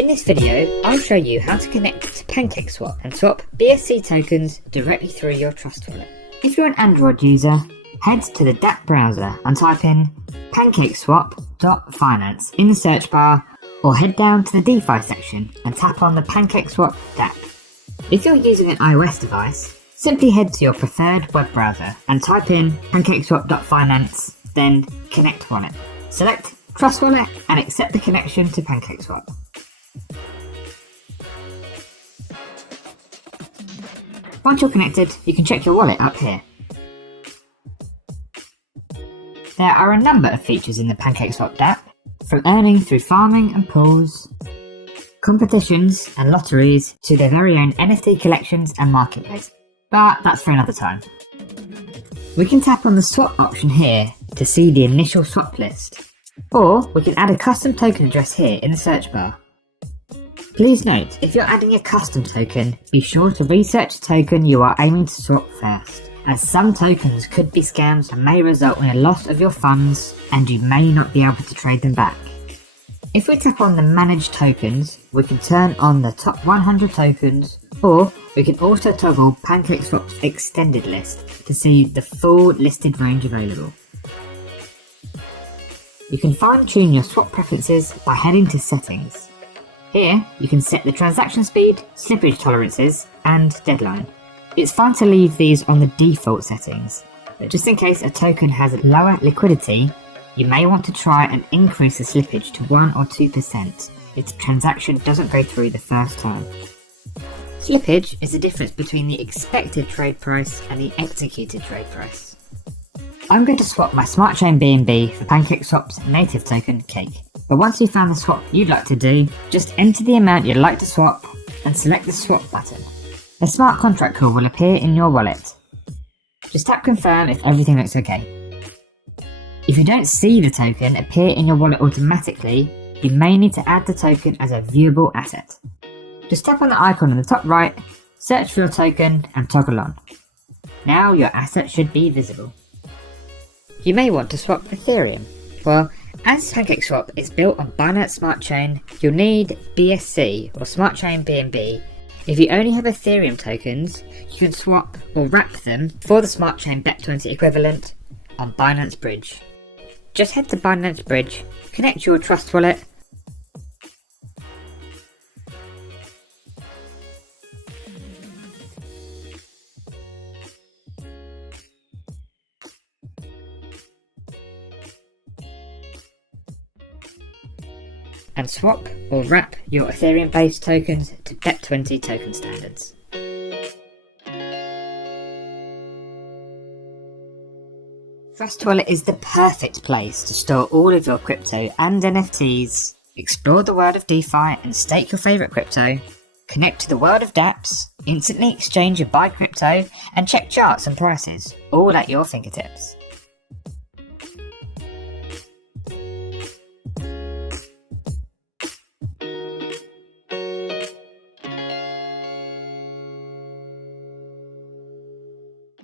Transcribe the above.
In this video, I'll show you how to connect to PancakeSwap and swap BSC tokens directly through your Trust Wallet. If you're an Android user, head to the dApp browser and type in PancakeSwap.finance in the search bar, or head down to the DeFi section and tap on the PancakeSwap dApp. If you're using an iOS device, simply head to your preferred web browser and type in PancakeSwap.finance, then Connect Wallet. Select Trust Wallet and accept the connection to PancakeSwap. Once you're connected, you can check your wallet up here. There are a number of features in the PancakeSwap dApp, from earning through farming and pools, competitions and lotteries, to their very own NFT collections and marketplace. But that's for another time. We can tap on the swap option here to see the initial swap list, or we can add a custom token address here in the search bar. Please note, if you're adding a custom token, be sure to research the token you are aiming to swap first, as some tokens could be scams and may result in a loss of your funds and you may not be able to trade them back. If we tap on the Manage Tokens, we can turn on the top 100 tokens, or we can also toggle PancakeSwap's extended list to see the full listed range available. You can fine-tune your swap preferences by heading to Settings. Here, you can set the transaction speed, slippage tolerances, and deadline. It's fine to leave these on the default settings, but just in case a token has lower liquidity, you may want to try and increase the slippage to 1 or 2% if the transaction doesn't go through the first time. Slippage is the difference between the expected trade price and the executed trade price. I'm going to swap my Smart Chain BNB for PancakeSwap's native token, Cake. But once you've found the swap you'd like to do, just enter the amount you'd like to swap and select the swap button. A smart contract call will appear in your wallet. Just tap confirm if everything looks okay. If you don't see the token appear in your wallet automatically, you may need to add the token as a viewable asset. Just tap on the icon in the top right, search for your token and toggle on. Now your asset should be visible. You may want to swap Ethereum. Well, as PancakeSwap is built on Binance Smart Chain, you'll need BSC or Smart Chain BNB. If you only have Ethereum tokens, you can swap or wrap them for the Smart Chain BEP20 equivalent on Binance Bridge. Just head to Binance Bridge, connect your Trust Wallet, and swap or wrap your Ethereum-based tokens to BEP20 token standards. Trust Wallet is the perfect place to store all of your crypto and NFTs, explore the world of DeFi and stake your favourite crypto, connect to the world of dApps, instantly exchange and buy crypto, and check charts and prices, all at your fingertips.